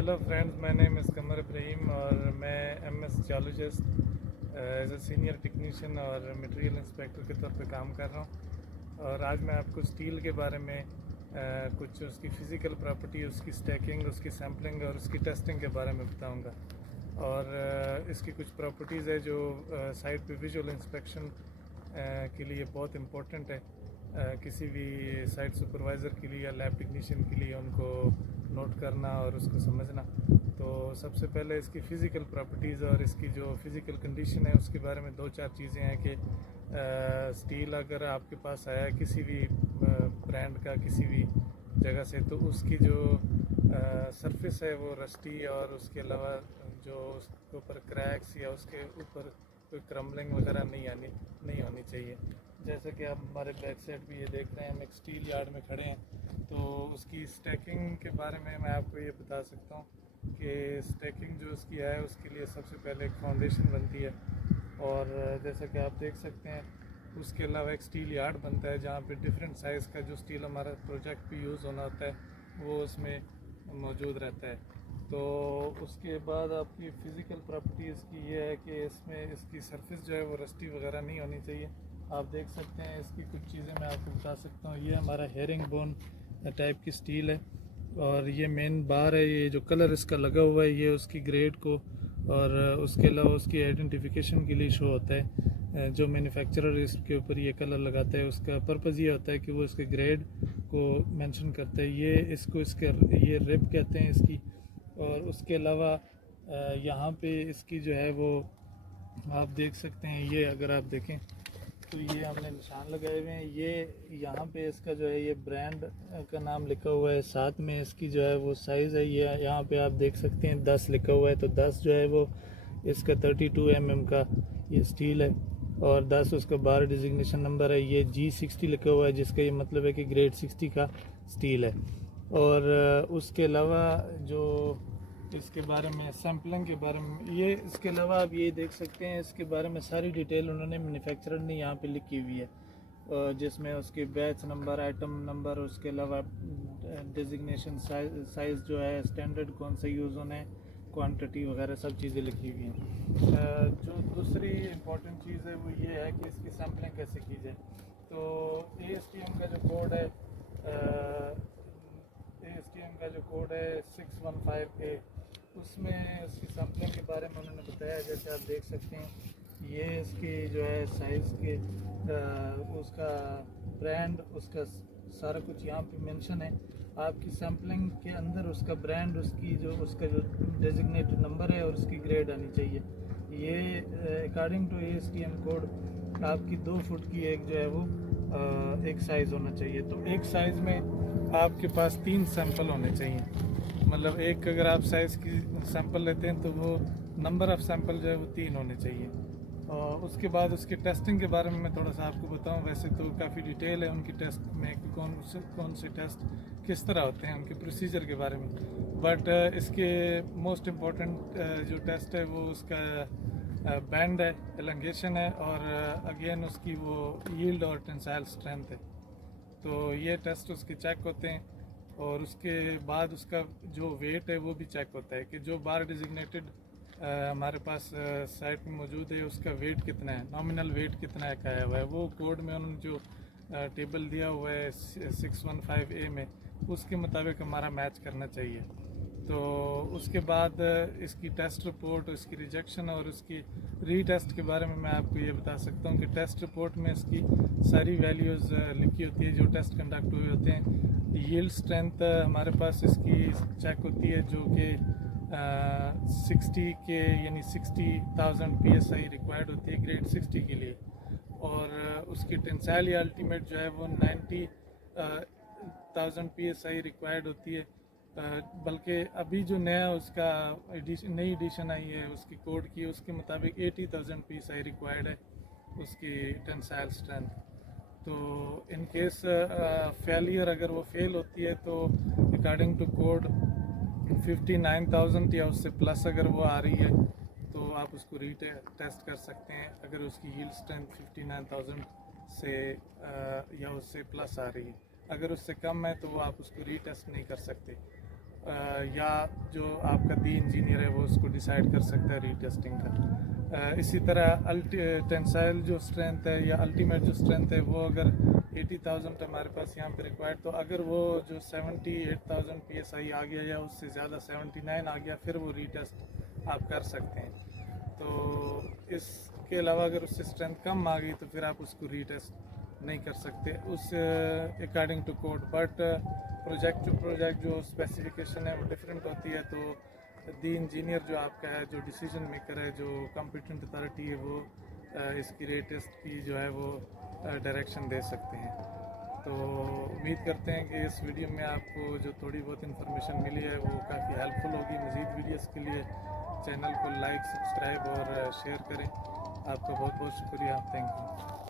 Hello friends, my name is Qamar Ibrahim और मैं MS geologist as a senior technician और material inspector के तौर पे काम कर रहा हूँ। और आज मैं आपको स्टील के बारे में कुछ उसकी फ़िज़िकल प्रॉपर्टी, उसकी स्टैकिंग, उसकी सैम्पलिंग और उसकी टेस्टिंग के बारे में बताऊँगा। और इसकी कुछ प्रॉपर्टीज़ है जो साइट पे विजुअल इंस्पेक्शन के लिए बहुत इम्पोर्टेंट है। किसी भी साइट सुपरवाइज़र के लिए या लैब टेक्नीशियन के लिए उनको नोट करना और उसको समझना। तो सबसे पहले इसकी फ़िज़िकल प्रॉपर्टीज़ और इसकी जो फ़िज़िकल कंडीशन है उसके बारे में दो चार चीज़ें हैं कि स्टील अगर आपके पास आया है किसी भी ब्रांड का किसी भी जगह से, तो उसकी जो सरफेस है वो रस्टी और उसके अलावा जो उसके ऊपर क्रैक्स या उसके ऊपर कोई क्रम्बलिंग वगैरह नहीं होनी चाहिए। जैसा कि आप हमारे बैक साइड भी ये देख रहे हैं, हम एक स्टील यार्ड में खड़े हैं। तो उसकी स्टैकिंग के बारे में मैं आपको ये बता सकता हूँ कि स्टैकिंग जो उसकी है उसके लिए सबसे पहले एक फाउंडेशन बनती है। और जैसा कि आप देख सकते हैं, उसके अलावा एक स्टील यार्ड बनता है जहाँ पे डिफरेंट साइज़ का जो स्टील हमारा प्रोजेक्ट पे यूज़ होना होता है वो उसमें मौजूद रहता है। तो उसके बाद आपकी फ़िज़िकल प्रॉपर्टी इसकी ये है कि इसमें इसकी सरफेस जो है वो रस्टी वगैरह नहीं होनी चाहिए। आप देख सकते हैं, इसकी कुछ चीज़ें मैं आपको बता सकता हूँ। ये हमारा हेरिंग बोन टाइप की स्टील है और ये मेन बार है। ये जो कलर इसका लगा हुआ है ये उसकी ग्रेड को और उसके अलावा उसकी आइडेंटिफिकेशन के लिए शो होता है। जो मैन्युफैक्चरर इसके ऊपर ये कलर लगाता है उसका पर्पज़ ये होता है कि वो इसके ग्रेड को मेंशन करता है। ये इसको इसके ये रिब कहते हैं इसकी। और उसके अलावा यहाँ पे इसकी जो है वो आप देख सकते हैं, ये अगर आप देखें तो ये हमने निशान लगाए हुए हैं। ये यहाँ पे इसका जो है ये ब्रांड का नाम लिखा हुआ है, साथ में इसकी जो है वो साइज़ है। ये यहाँ पे आप देख सकते हैं 10 लिखा हुआ है, तो 10 जो है वो इसका 32 mm का ये स्टील है और 10 उसका बार डिजिग्नेशन नंबर है। ये G60 लिखा हुआ है जिसका ये मतलब है कि ग्रेड 60 का स्टील है। और उसके अलावा जो इसके बारे में सैम्पलिंग के बारे में ये इसके अलावा आप ये देख सकते हैं, इसके बारे में सारी डिटेल उन्होंने मैन्युफैक्चरर ने यहाँ पे लिखी हुई है, जिसमें उसके बैच नंबर, आइटम नंबर, उसके अलावा डिजिग्नेशन, साइज़ जो है, स्टैंडर्ड कौन सा यूज़ होना है, क्वांटिटी वगैरह सब चीज़ें लिखी हुई हैं। जो दूसरी इम्पोर्टेंट चीज़ है वो ये है कि इसकी सैम्पलिंग कैसे की जाए। तो ASTM का जो कोड है ASTM का जो कोड है 615A, उसमें इसकी सैम्पलिंग के बारे में उन्होंने बताया। जैसे आप देख सकते हैं, ये इसकी जो है साइज़ के उसका ब्रांड, उसका सारा कुछ यहाँ पे मेंशन है। आपकी सैम्पलिंग के अंदर उसका ब्रांड, उसका जो डेजिग्नेटेड नंबर है और उसकी ग्रेड आनी चाहिए। ये अकॉर्डिंग टू ASTM कोड आपकी 2 फुट की एक जो है वो एक साइज़ होना चाहिए। तो एक साइज़ में आपके पास 3 सैंपल होने चाहिए। मतलब एक अगर आप साइज़ की सैंपल लेते हैं तो वो नंबर ऑफ़ सैंपल जो है वो 3 होने चाहिए। और उसके बाद उसकी टेस्टिंग के बारे में मैं थोड़ा सा आपको बताऊं। वैसे तो काफ़ी डिटेल है उनकी टेस्ट में कि कौन से टेस्ट किस तरह होते हैं, उनके प्रोसीजर के बारे में। बट इसके मोस्ट इम्पॉर्टेंट जो टेस्ट है वो उसका बैंड है, एलंगेशन है और अगेन उसकी वो यील्ड और टेंसाइल स्ट्रेंथ है। तो ये टेस्ट उसके चेक होते हैं। और उसके बाद उसका जो वेट है वो भी चेक होता है कि जो बार डिजिग्नेटेड हमारे पास साइट में मौजूद है उसका वेट कितना है, नॉमिनल वेट कितना है का हुआ है। वो कोड में उन्होंने जो टेबल दिया हुआ है 615A में, उसके मुताबिक हमारा मैच करना चाहिए। तो उसके बाद इसकी टेस्ट रिपोर्ट, इसकी रिजेक्शन और उसकी रीटेस्ट के बारे में मैं आपको ये बता सकता हूँ कि टेस्ट रिपोर्ट में इसकी सारी वैल्यूज़ लिखी होती है जो टेस्ट कंडक्ट हुए होते हैं। यील्ड स्ट्रेंथ हमारे पास इसकी चेक होती है जो कि 60 के यानी 60,000 PSI रिक्वायर्ड होती है ग्रेड 60 के लिए। और उसकी टेंसाइल या अल्टीमेट जो है वो 90,000 PSI रिक्वायर्ड होती है। बल्कि अभी जो नया उसका नई एडिशन आई है उसकी कोड की, उसके मुताबिक 80,000 PSI रिक्वायर्ड है उसकी टेंसाइल स्ट्रेंथ। तो इन केस फेलियर अगर वो फेल होती है तो अकॉर्डिंग टू कोड 59,000 या उससे प्लस अगर वो आ रही है तो आप उसको टेस्ट कर सकते हैं। अगर उसकी यील्ड स्ट्रेंथ 59,000 से या उससे प्लस आ रही है, अगर उससे कम है तो वो आप उसको रीटेस्ट नहीं कर सकते। या जो आपका डी इंजीनियर है वो उसको डिसाइड कर सकता है रीटेस्टिंग का। इसी तरह टेंसाइल जो स्ट्रेंथ है या अल्टीमेट जो स्ट्रेंथ है वो अगर 80,000 हमारे पास यहाँ पे रिक्वायर्ड, तो अगर वो जो 78,000 PSI आ गया या उससे ज़्यादा 79 आ गया, फिर वो रीटेस्ट आप कर सकते हैं। तो इसके अलावा अगर उससे स्ट्रेंथ कम आ गई तो फिर आप उसको रीटेस्ट नहीं कर सकते उस according to code. But project to project जो स्पेसिफिकेशन है वो डिफरेंट होती है, तो दी इंजीनियर जो आपका है, जो डिसीजन मेकर है, जो कॉम्पिटेंट अथॉरिटी है, वो इसकी रीटेस्ट की जो है वो डायरेक्शन दे सकते हैं। तो उम्मीद करते हैं कि इस वीडियो में आपको जो थोड़ी बहुत इन्फॉर्मेशन मिली है वो काफ़ी हेल्पफुल होगी। मज़ीद वीडियोस के लिए चैनल को लाइक, सब्सक्राइब और शेयर करें। आपका बहुत बहुत शुक्रिया। Thank you.